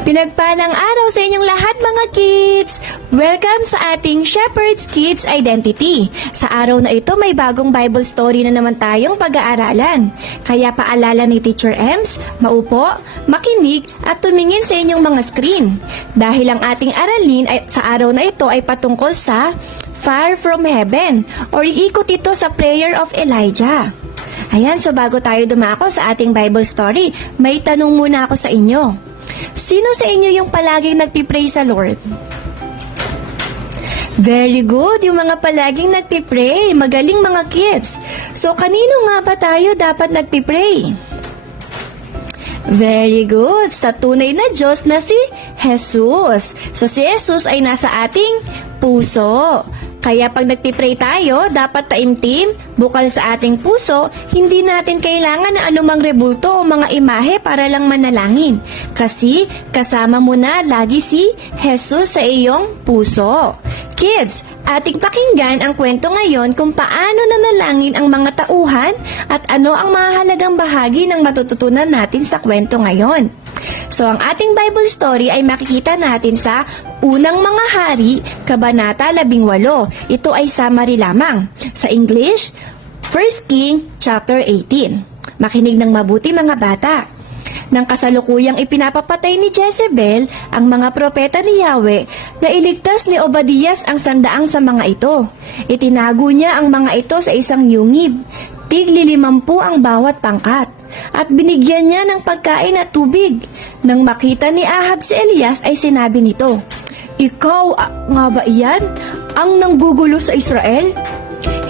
Pinagpalang araw sa inyong lahat mga kids! Welcome sa ating Shepherd's Kids Identity. Sa araw na ito may bagong Bible story na naman tayong pag-aaralan. Kaya paalala ni Teacher Ems, maupo, makinig at tumingin sa inyong mga screen. Dahil ang ating aralin ay, sa araw na ito ay patungkol sa Far from Heaven or iikot ito sa Prayer of Elijah. Ayan, so bago tayo dumako sa ating Bible story, may tanong muna ako sa inyo. Sino sa inyo yung palaging nagpipray sa Lord? Very good, yung mga palaging nagpipray. Magaling mga kids. So, kanino nga ba tayo dapat nagpipray? Very good. Sa tunay na Diyos na si Jesus. So, si Jesus ay nasa ating puso. Kaya pag nagpipray tayo, dapat taimtim, bukal sa ating puso, hindi natin kailangan na anumang rebulto o mga imahe para lang manalangin. Kasi kasama mo na lagi si Jesus sa iyong puso. Kids, ating pakinggan ang kwento ngayon kung paano nanalangin ang mga tauhan at ano ang mahalagang bahagi ng matututunan natin sa kwento ngayon. So ang ating Bible story ay makikita natin sa Unang Mga Hari, Kabanata 18. Ito ay summary lamang. Sa English, 1 King chapter 18. Makinig ng mabuti mga bata. Nang kasalukuyang ipinapapatay ni Jezebel ang mga propeta ni Yahweh, na iligtas ni Obadias ang sandaang sa mga ito. Itinago niya ang mga ito sa isang yungib. Tigli limampu ang bawat pangkat at binigyan niya ng pagkain at tubig. Nang makita ni Ahab si Elias ay sinabi nito, Ikaw ah, nga ba iyan? Ang nanggugulo sa Israel?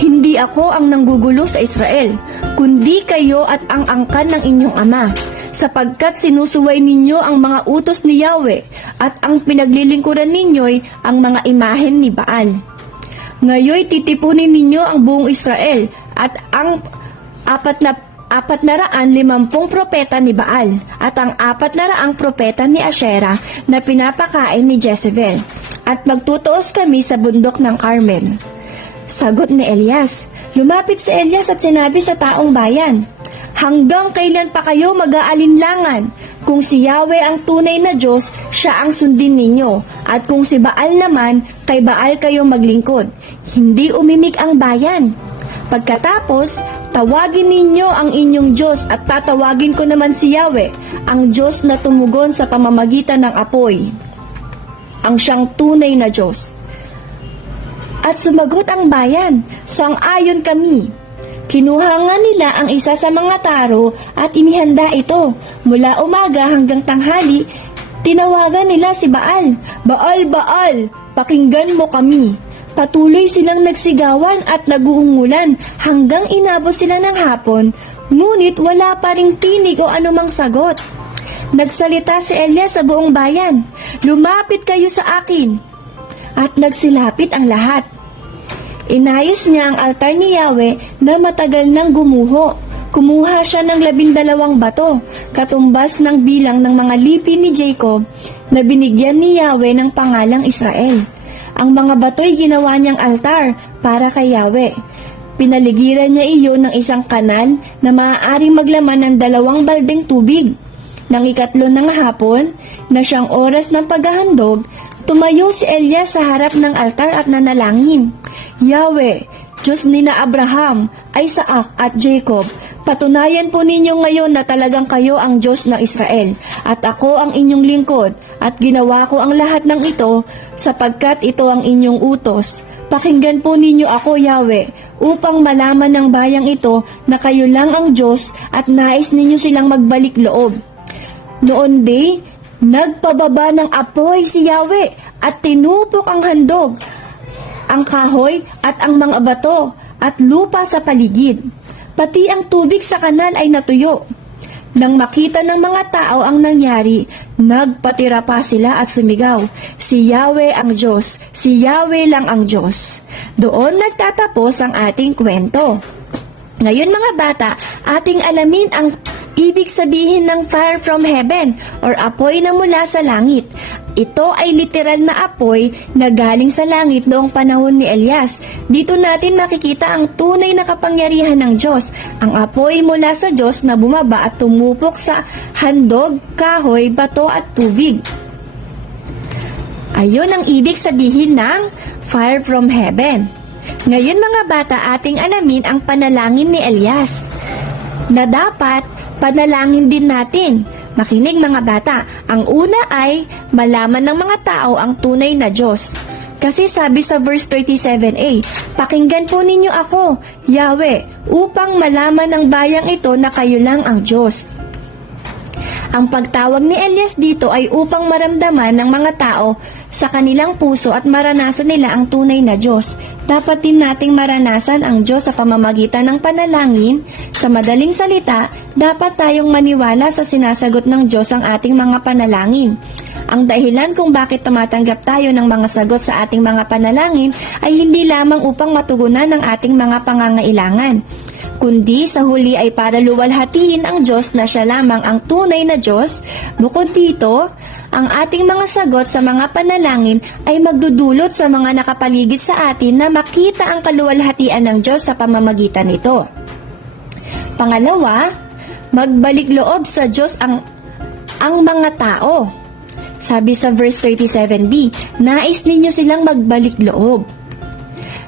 Hindi ako ang nanggugulo sa Israel, kundi kayo at ang angkan ng inyong ama, sapagkat sinusuway ninyo ang mga utos ni Yahweh at ang pinaglilingkuran ninyo'y ang mga imahen ni Baal. Ngayoy titipunin ninyo ang buong Israel at ang apat na apat na raan limampung propeta ni Baal at ang apat na raang propeta ni Asherah na pinapakain ni Jezebel at magtutuos kami sa bundok ng Carmel. Sagot ni Elias, lumapit si Elias at sinabi sa taong bayan, Hanggang kailan pa kayo mag-aalinlangan? Kung si Yahweh ang tunay na Diyos, siya ang sundin ninyo. At kung si Baal naman, kay Baal kayo maglingkod. Hindi umimik ang bayan. Pagkatapos, tawagin ninyo ang inyong Diyos at tatawagin ko naman si Yahweh, ang Diyos na tumugon sa pamamagitan ng apoy. Ang siyang tunay na Diyos. At sumagot ang bayan, sang-ayon kami. Kinuha nga nila ang isa sa mga taro at inihanda ito. Mula umaga hanggang tanghali, tinawagan nila si Baal. Baal, Baal, pakinggan mo kami. Patuloy silang nagsigawan at naguungulan hanggang inabot sila ng hapon, ngunit wala pa ring tinig o anumang sagot. Nagsalita si Elias sa buong bayan, Lumapit kayo sa akin. At nagsilapit ang lahat. Inayos niya ang altar ni Yahweh na matagal nang gumuho. Kumuha siya ng labindalawang bato, katumbas ng bilang ng mga lipi ni Jacob na binigyan ni Yahweh ng pangalang Israel. Ang mga bato'y ginawa niyang altar para kay Yahweh. Pinaligiran niya iyon ng isang kanal na maaaring maglaman ng dalawang baldeng tubig. Nang ikatlo ng hapon, na siyang oras ng paghahandog, tumayo si Elias sa harap ng altar at nanalangin. Yahweh, Diyos ni na Abraham, Isaac at Jacob, patunayan po ninyo ngayon na talagang kayo ang Diyos ng Israel at ako ang inyong lingkod at ginawa ko ang lahat ng ito sapagkat ito ang inyong utos. Pakinggan po ninyo ako, Yahweh, upang malaman ng bayang ito na kayo lang ang Diyos at nais ninyo silang magbalik loob. Noon di, nagpababa ng apoy si Yahweh at tinupok ang handog, ang kahoy at ang mga bato at lupa sa paligid. Pati ang tubig sa kanal ay natuyo. Nang makita ng mga tao ang nangyari, nagpatira pa sila at sumigaw, Si Yahweh ang Diyos, si Yahweh lang ang Diyos. Doon nagtatapos ang ating kwento. Ngayon mga bata, ating alamin ang ibig sabihin ng fire from heaven or apoy na mula sa langit. Ito ay literal na apoy na galing sa langit noong panahon ni Elias. Dito natin makikita ang tunay na kapangyarihan ng Diyos, ang apoy mula sa Diyos na bumaba at tumupok sa handog, kahoy, bato at tubig. Ayon ang ibig sabihin ng fire from heaven. Ngayon mga bata ating alamin ang panalangin ni Elias na dapat panalangin din natin. Makinig mga bata, ang una ay malaman ng mga tao ang tunay na Diyos. Kasi sabi sa verse 37a, Pakinggan po ninyo ako, Yahweh, upang malaman ng bayang ito na kayo lang ang Diyos. Ang pagtawag ni Elias dito ay upang maramdaman ng mga tao sa kanilang puso at maranasan nila ang tunay na Diyos. Dapat din nating maranasan ang Diyos sa pamamagitan ng panalangin. Sa madaling salita, dapat tayong maniwala sa sinasagot ng Diyos ang ating mga panalangin. Ang dahilan kung bakit tumatanggap tayo ng mga sagot sa ating mga panalangin ay hindi lamang upang matugunan ang ating mga pangangailangan kundi sa huli ay para luwalhatiin ang Diyos na siya lamang ang tunay na Diyos. Bukod dito, ang ating mga sagot sa mga panalangin ay magdudulot sa mga nakapaligid sa atin na makita ang kaluwalhatian ng Diyos sa pamamagitan nito. Pangalawa, magbalik loob sa Diyos ang ang mga tao. Sabi sa verse 37b, nais ninyo silang magbalik loob.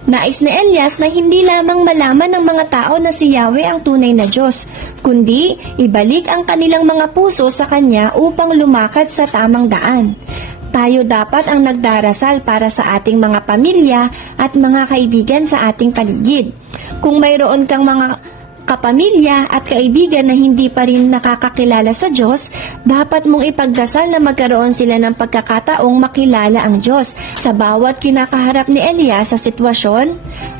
Nais ni Elias na hindi lamang malaman ng mga tao na si Yahweh ang tunay na Diyos, kundi ibalik ang kanilang mga puso sa Kanya upang lumakad sa tamang daan. Tayo dapat ang nagdarasal para sa ating mga pamilya at mga kaibigan sa ating paligid. Kung mayroon kang mga kapamilya at kaibigan na hindi pa rin nakakakilala sa Diyos, dapat mong ipagdasal na magkaroon sila ng pagkakataong makilala ang Diyos. Sa bawat kinakaharap ni Elias sa sitwasyon,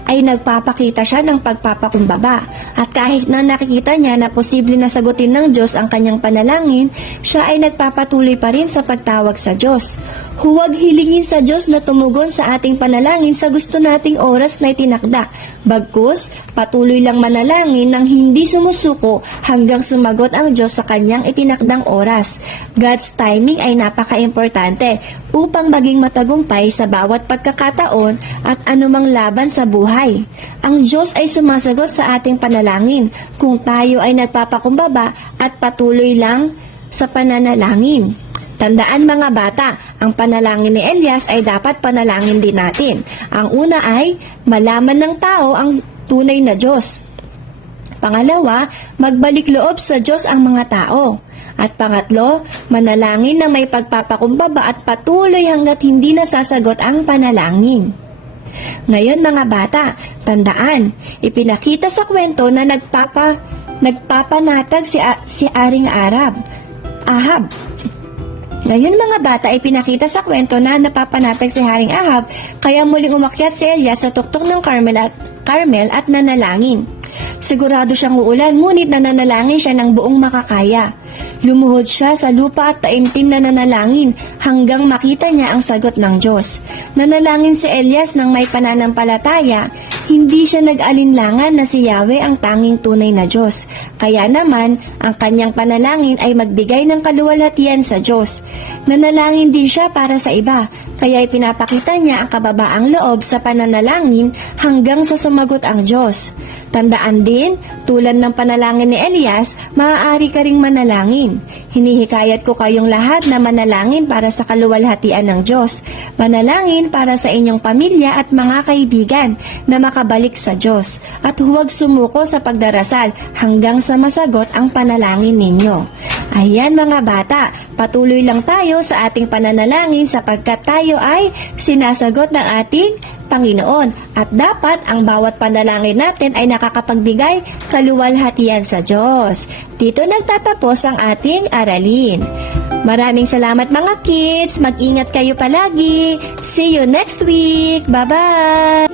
ay nagpapakita siya ng pagpapakumbaba. At kahit na nakikita niya na posible na sagutin ng Diyos ang kanyang panalangin, siya ay nagpapatuloy pa rin sa pagtawag sa Diyos. Huwag hilingin sa Diyos na tumugon sa ating panalangin sa gusto nating oras na itinakda. Bagkus, patuloy lang manalangin ng hindi sumusuko hanggang sumagot ang Diyos sa kanyang itinakdang oras. God's timing ay napaka-importante upang maging matagumpay sa bawat pagkakataon at anumang laban sa buhay. Ang Diyos ay sumasagot sa ating panalangin kung tayo ay nagpapakumbaba at patuloy lang sa pananalangin. Tandaan mga bata, ang panalangin ni Elias ay dapat panalangin din natin. Ang una ay malaman ng tao ang tunay na Diyos. Pangalawa, magbalik loob sa Diyos ang mga tao. At pangatlo, manalangin na may pagpapakumbaba at patuloy hanggat hindi nasasagot ang panalangin. Ngayon mga bata, tandaan, ipinakita sa kwento na nagpapa, nagpapanatag si, si Aring Arab, Ahab. Ngayon mga bata ay pinakita sa kwento na napapanatag si Haring Ahab kaya muling umakyat si Elias sa tuktok ng Carmel at, Carmel at nanalangin. Sigurado siyang uulan ngunit nananalangin siya ng buong makakaya. Lumuhod siya sa lupa at taimtim na nanalangin hanggang makita niya ang sagot ng Diyos. Nanalangin si Elias ng may pananampalataya, hindi siya nag-alinlangan na si Yahweh ang tanging tunay na Diyos. Kaya naman, ang kanyang panalangin ay magbigay ng kaluwalhatian sa Diyos. Nanalangin din siya para sa iba, kaya ipinapakita niya ang kababaang loob sa pananalangin hanggang sa sumagot ang Diyos. Tandaan din, tulad ng panalangin ni Elias, maaari ka ring manalangin. Hinihikayat ko kayong lahat na manalangin para sa kaluwalhatian ng Diyos. Manalangin para sa inyong pamilya at mga kaibigan na makabalik sa Diyos. At huwag sumuko sa pagdarasal hanggang sa masagot ang panalangin ninyo. Ayan mga bata, patuloy lang tayo sa ating pananalangin sapagkat tayo ay sinasagot ng ating Panginoon at dapat ang bawat panalangin natin ay nakakapagbigay kaluwalhatian sa Diyos. Dito nagtatapos ang ating aralin. Maraming salamat mga kids. Mag-ingat kayo palagi. See you next week. Bye-bye.